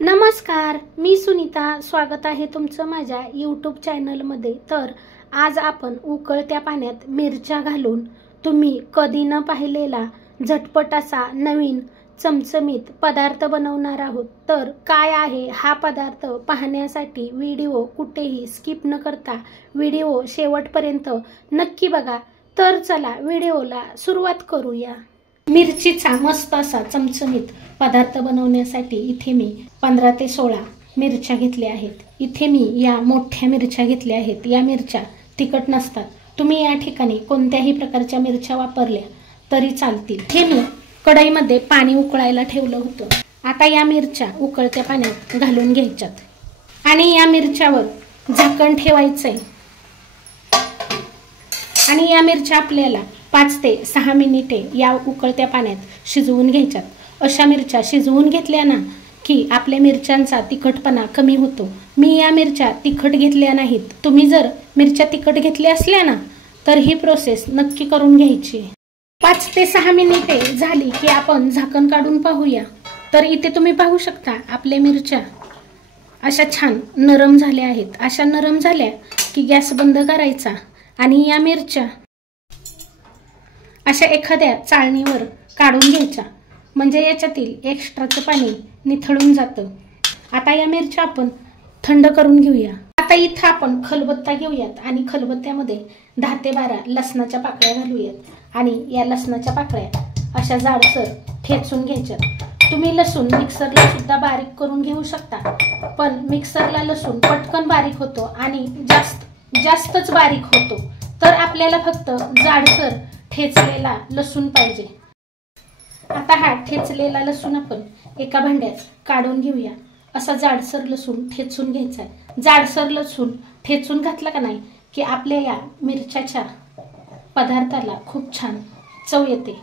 नमस्कार, मी सुनीता. स्वागत आहे तुमचं माझ्या यूट्यूब चॅनलमध्ये. तर आज आपण उकळत्या पाण्यात मिरच्या घालून तुम्ही कधी न पाहिलेला झटपट असा नवीन चमचमीत पदार्थ बनवणार आहोत. तर काय आहे हा पदार्थ पाहण्यासाठी व्हिडिओ कुठेही स्किप न करता व्हिडिओ शेवटपर्यंत नक्की बघा. तर चला व्हिडिओला सुरुवात करूया. मिरचीचा मस्त असा चमचमीत पदार्थ बनवण्यासाठी इथे मी 15 ते 16 मिरच्या घेतल्या आहेत. इथे मी या मोठ्या मिरच्या घेतल्या आहेत. या मिरच्या तिखट नसतात. तुम्ही या ठिकाणी कोणत्याही प्रकारच्या मिरच्या वापरल्या तरी चालतील. इथे मी कढईमध्ये पाणी उकळायला ठेवलं होतं. आता या मिरच्या उकळत्या पाण्यात घालून घ्यायच्यात आणि या मिरच्यावर झाकण ठेवायचंय आणि या मिरच्या आपल्याला 5 ते 6 मिनिटे या उकळत्या पाण्यात शिजवून घ्यायच्यात. अशा मिरच्या शिजवून घेतल्या ना की आपल्या मिरच्यांचा तिखटपणा कमी होतो. मी या मिरच्या तिखट घेतल्या नाहीत. तुम्ही जर मिरच्या तिखट घेतल्या असल्या ना तर ही प्रोसेस नक्की करून घ्यायची. 5 ते 6 मिनिटे झाली की आपण झाकण काढून पाहूया. तर इथे तुम्ही पाहू शकता आपल्या मिरच्या अशा छान नरम झाल्या आहेत. अशा नरम झाल्या की गॅस बंद करायचा आणि या मिरच्या अशा एखाद्या चाळणीवर काढून घ्यायच्या, म्हणजे याच्यातील एक्स्ट्राचं पाणी निथळून जातं. आता या मिरच्या आपण थंड करून घेऊया. आता इथं आपण खलबत्ता घेऊयात आणि खलबत्त्यामध्ये 10 ते 12 लसणाच्या पाकळ्या घालूयात आणि या लसणाच्या पाकळ्या अशा जाडसर ठेचून घ्यायच्यात. तुम्ही लसूण मिक्सरला सुद्धा बारीक करून घेऊ शकता, पण मिक्सरला लसूण पटकन बारीक होतो आणि जास्तच बारीक होतो. तर आपल्याला फक्त जाडसर ठेचलेला लसूण पाहिजे. आता हा ठेचलेला लसूण आपण एका भांड्यात काढून घेऊया. असा जाडसर लसूण ठेचून घ्यायचा. जाडसर लसूण ठेचून घातला का नाही की आपल्या या मिरच्याच्या पदार्थाला खूप छान चव येते.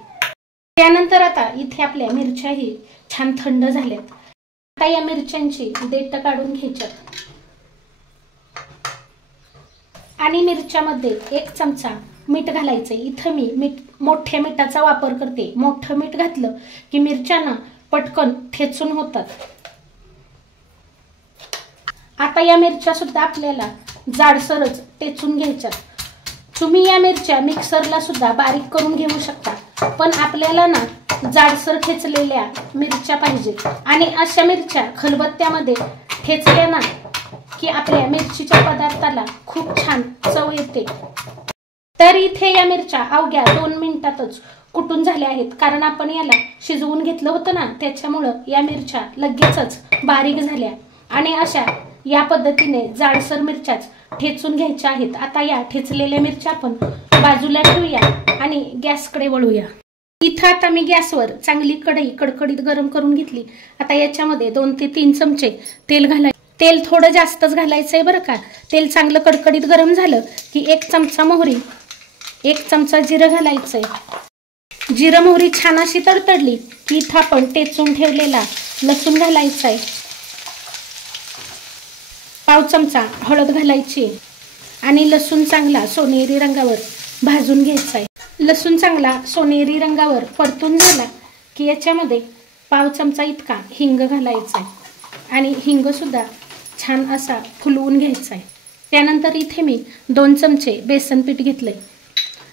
त्यानंतर आता इथे आपल्या मिरच्याही छान थंड झाल्यात. आता या मिरच्यांची देठ काढून घ्यायच्यात आणि मिरच्यामध्ये 1 चमचा मीठ घालायचं. इथं मी मोठ्या मिठाचा वापर करते. मोठं मीठ घातलं की मिरच्यांना पटकन ठेचून होतात. आता या मिरच्या सुद्धा आपल्याला जाडसरच ठेचून घ्यायच्या. तुम्ही या मिरच्या मिक्सरला सुद्धा बारीक करून घेऊ शकता, पण आपल्याला ना जाडसर ठेचलेल्या मिरच्या पाहिजे. आणि अशा मिरच्या खलबत्त्यामध्ये ठेचल्या ना की आपल्या मिरचीच्या पदार्थाला खूप छान चव येते. तर इथे या मिरच्या अवघ्या 2 मिनिटातच कुटून झाल्या आहेत, कारण आपण याला शिजवून घेतलं होतं ना, त्याच्यामुळं या मिरच्या लगेचच बारीक झाल्या. आणि अशा या पद्धतीने जाडसर मिरच्याच ठेचून घ्यायच्या आहेत. आता या ठेचलेल्या मिरच्या आपण बाजूला ठेवूया आणि गॅसकडे वळूया. इथं आता मी गॅसवर चांगली कढई कडकडीत गरम करून घेतली. आता याच्यामध्ये 2 ते 3 चमचे तेल घालायचे. तेल थोडं जास्तच घालायचंय बरं का. तेल चांगलं कडकडीत गरम झालं की 1 चमचा मोहरी, 1 चमचा जिरं घालायचंय. जिरं मोहरी छान अशी तडतडली की इथं आपण टेचून ठेवलेला लसूण घालायचाय. 1/2 चमचा हळद घालायची आणि लसूण चांगला सोनेरी रंगावर भाजून घ्यायचाय. लसूण चांगला सोनेरी रंगावर परतून झाला की याच्यामध्ये 1/2 चमचा इतका हिंग घालायचाय आणि हिंग सुद्धा छान असा फुलवून घ्यायचा आहे. त्यानंतर इथे मी 2 चमचे बेसन पीठ घेतलंय.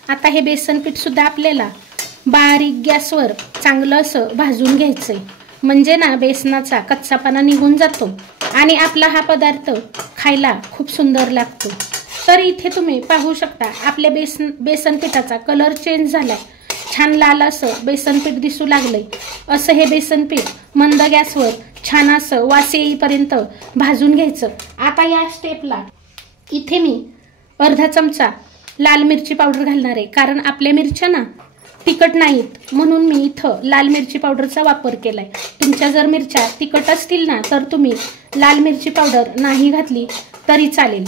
आता हे बेसन पीठ सुद्धा आपल्याला बारीक गॅसवर चांगलं असं भाजून घ्यायचंय, म्हणजे ना बेसनाचा कच्चापणा निघून जातो आणि आपला हा पदार्थ खायला खूप सुंदर लागतो. तर इथे तुम्ही पाहू शकता आपल्या बेसन पिठाचा कलर चेंज झालाय. छान लाल असं बेसन पीठ दिसू लागलंय. असं हे बेसन पीठ मंद गॅसवर छान असं वास येईपर्यंत भाजून घ्यायचं. आता या स्टेपला इथे मी अर्धा चमचा लाल मिरची पावडर घालणार आहे, कारण आपल्या मिरच्या ना तिखट नाहीत म्हणून मी इथं लाल मिरची पावडरचा वापर केलाय. तुमच्या जर मिरच्या तिखट असतील ना तर तुम्ही लाल मिरची पावडर नाही घातली तरी चालेल.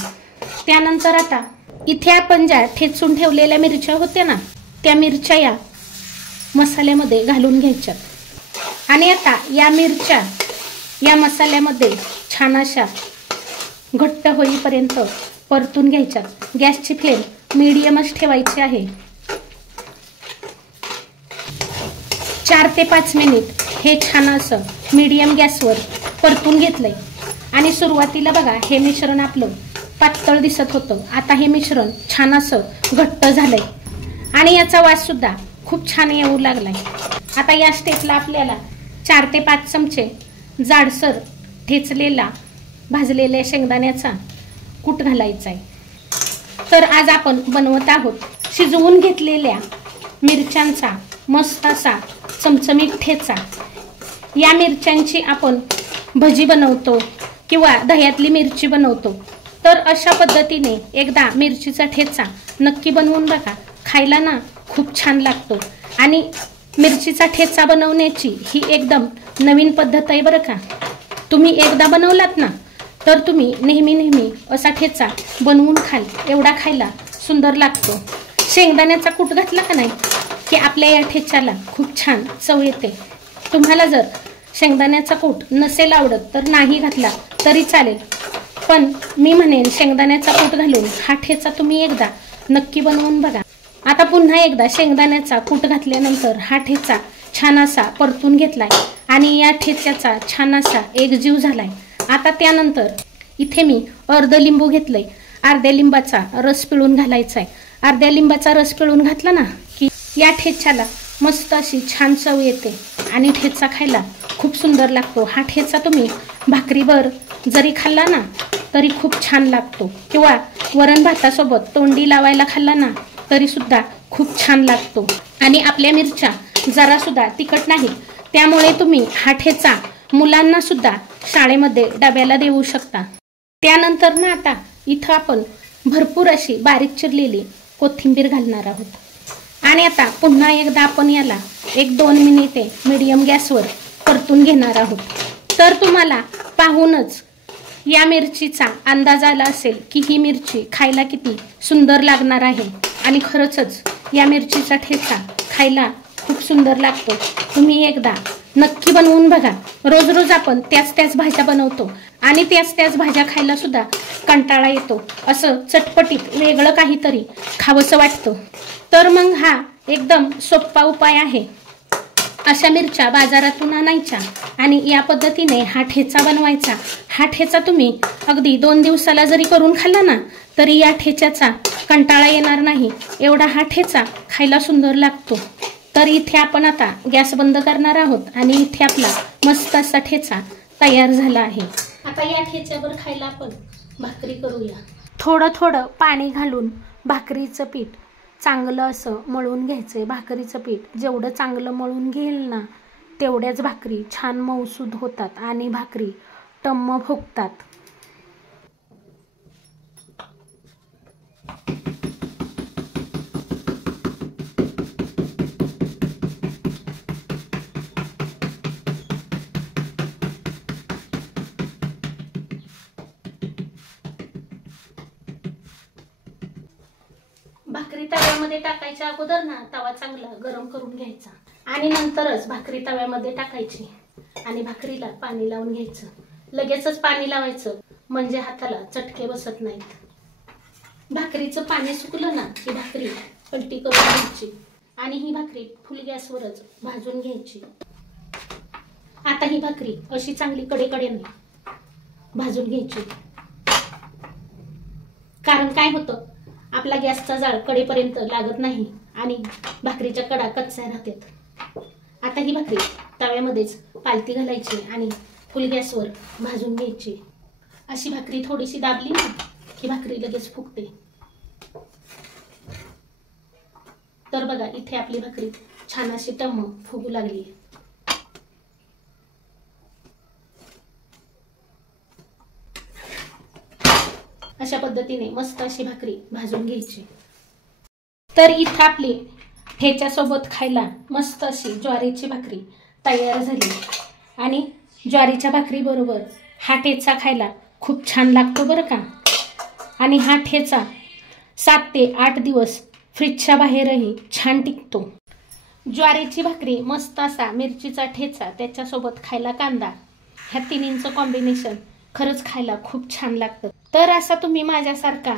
त्यानंतर आता इथे आपण ज्या ठेचून ठेवलेल्या मिरच्या होत्या ना त्या मिरच्या या मसाल्यामध्ये घालून घ्यायच्यात आणि आता या मिरच्या या मसाल्यामध्ये छान अशा घट्ट होईपर्यंत परतून घ्यायच्यात. गॅसची फ्लेम मीडियमच ठेवायची आहे. 4 ते 5 मिनिट हे छान असं मीडियम गॅसवर परतून घेतलंय आणि सुरुवातीला बघा हे मिश्रण आपलं पातळ दिसत होतं, आता हे मिश्रण छान असं घट्ट झालंय आणि याचा वास सुद्धा खूप छान येऊ लागलाय। आता या स्टेपला आपल्याला 4 ते 5 चमचे जाडसर ठेचलेला भाजलेल्या शेंगदाण्याचा कूट घालायचा आहे। तर आज आपण बनवत आहोत शिजवून घेतलेल्या मिरच्यांचा मस्त असा चमचमीत ठेचा। या मिरच्यांची आपण भजी बनवतो किंवा दह्यातली मिरची बनवतो, तर अशा पद्धतीने एकदा मिरचीचा ठेचा नक्की बनवून बघा, खायला ना खूप छान लागतो। आणि मिरचीचा ठेचा बनवण्याची ही एकदम नवीन पद्धत आहे बरं का। तुम्ही एकदा बनवलात ना तर तुम्ही नेहमी असा ठेचा बनवून खाल, एवढा खायला सुंदर लागतो। शेंगदाण्याचा कूट घातला का नाही की आपल्या या ठेच्याला खूप छान चव येते। तुम्हाला जर शेंगदाण्याचा कूट नसेल आवडत तर नाही घातला तरी चालेल, पण मी म्हणेन शेंगदाण्याचा कूट घालून हा ठेचा तुम्ही एकदा नक्की बनवून बघा। आता पुन्हा एकदा शेंगदाण्याचा कूट घातल्यानंतर हा ठेचा छान असा परतून घेतलाय आणि या ठेच्याचा छान असा एकजीव झालाय। आता त्यानंतर इथे मी अर्ध लिंबू घेतलंय, अर्ध्या लिंबाचा रस पिळून घालायचा आहे। अर्ध्या लिंबाचा रस पिळून घातला ना की या ठेच्याला मस्त अशी छान चव येते आणि ठेचा खायला खूप सुंदर लागतो। हा ठेचा तुम्ही भाकरीवर जरी खाल्ला ना तरी खूप छान लागतो किंवा वरण भातासोबत तोंडी लावायला खाल्ला ना तरी सुद्धा खूप छान लागतो। आणि आपल्या मिरच्या जरा सुद्धा तिखट नाही, त्यामुळे तुम्ही हा ठेचा मुलांना सुद्धा शाळेमध्ये डब्याला देऊ शकता। त्यानंतर ना आता इथं आपण भरपूर अशी बारीक चिरलेली कोथिंबीर घालणार आहोत आणि आता पुन्हा एकदा आपण याला 1-2 मिनिटे मीडियम गॅसवर परतून घेणार आहोत। तर तुम्हाला पाहूनच या मिरचीचा अंदाज आला असेल की ही मिरची खायला किती सुंदर लागणार आहे आणि खरंच या मिरचीचा ठेचा खायला खूप सुंदर लागतो। तुम्ही एकदा नक्की बनवून बघा। रोज आपण त्याच भाज्या बनवतो आणि त्याच भाज्या खायला सुद्धा कंटाळा येतो, असं चटपटीत वेगळं काहीतरी खावंसं वाटतं। तर मग हा एकदम सोपा उपाय आहे। अशा मिरच्या बाजारातून आणायच्या आणि या पद्धतीने हा ठेचा बनवायचा। हा ठेचा तुम्ही अगदी 2 दिवसाला जरी करून खाल्ला ना तरी या ठेच्याचा कंटाळा येणार नाही, एवढा हा ठेचा खायला सुंदर लागतो। तर इथे आपण आता गॅस बंद करणार आहोत आणि इथे आपला मस्त असा ठेचा तयार झाला आहे। आता या ठेच्यावर खायला आपण भाकरी करूया। थोडं पाणी घालून भाकरीचं पीठ चांगलं असं मळून घ्यायचंय। भाकरीचं पीठ जेवढं चांगलं मळून घेईल ना तेवढ्याच भाकरी छान मऊसूद होतात आणि भाकरी टम्म फुगतात। भाकरी तव्यामध्ये टाकायच्या अगोदर ना तवा चांगला गरम करून घ्यायचा आणि नंतरच भाकरी तव्यामध्ये टाकायची आणि भाकरीला पाणी लावून घ्यायचं। लगेचच पाणी लावायचं म्हणजे हाताला चटके बसत नाहीत। भाकरीचं पाणी सुकलं ना की भाकरी पलटी करून घ्यायची आणि ही भाकरी फुल गॅसवरच भाजून घ्यायची। आता ही भाकरी अशी चांगली कडेकडेने भाजून घ्यायची, कारण काय होतं आपला गॅसचा जाळ कडेपर्यंत लागत नाही आणि भाकरीच्या कडा कच्च्या राहतात। आता ही भाकरी तव्यामध्येच पालती घालायची आणि फुल गॅसवर भाजून घ्यायची। अशी भाकरी थोडीशी दाबली ना की भाकरी लगेच फुगते। तर बघा इथे आपली भाकरी छान अशी टम्म फुगू लागली। अशा पद्धतीने मस्त अशी भाकरी भाजून घ्यायची। तर इथं आपली ठेच्यासोबत खायला मस्त अशी ज्वारीची भाकरी तयार झाली आणि ज्वारीच्या भाकरी बरोबर हा ठेचा खायला खूप छान लागतो बरं का। आणि हा ठेचा 7 ते 8 दिवस फ्रीजच्या बाहेरही छान टिकतो। ज्वारीची भाकरी मस्त असा मिरचीचा ठेचा त्याच्यासोबत खायला कांदा, ह्या तिन्हींचं कॉम्बिनेशन खरंच खायला खूप छान लागतं। तर असा तुम्ही माझ्यासारखा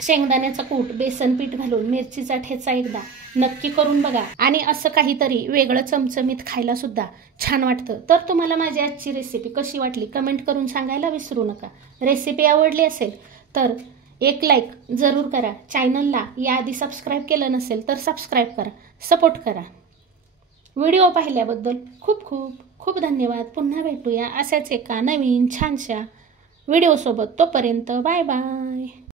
शेंगदाण्याचा कूट, बेसन पीठ घालून मिरचीचा ठेचा एकदा नक्की करून बघा आणि असं काहीतरी वेगळं चमचमीत खायला सुद्धा छान वाटतं. तर तुम्हाला माझी आजची रेसिपी कशी वाटली कमेंट करून सांगायला विसरू नका. रेसिपी आवडली असेल तर एक लाईक जरूर करा. चॅनलला याआधी सबस्क्राईब केलं नसेल तर सबस्क्राईब करा, सपोर्ट करा. व्हिडिओ पाहिल्याबद्दल खूप खूप खूप धन्यवाद. पुन्हा भेटूया अशाच एका नवीन छानशा व्हिडिओसोबत. तोपर्यंत बाय बाय.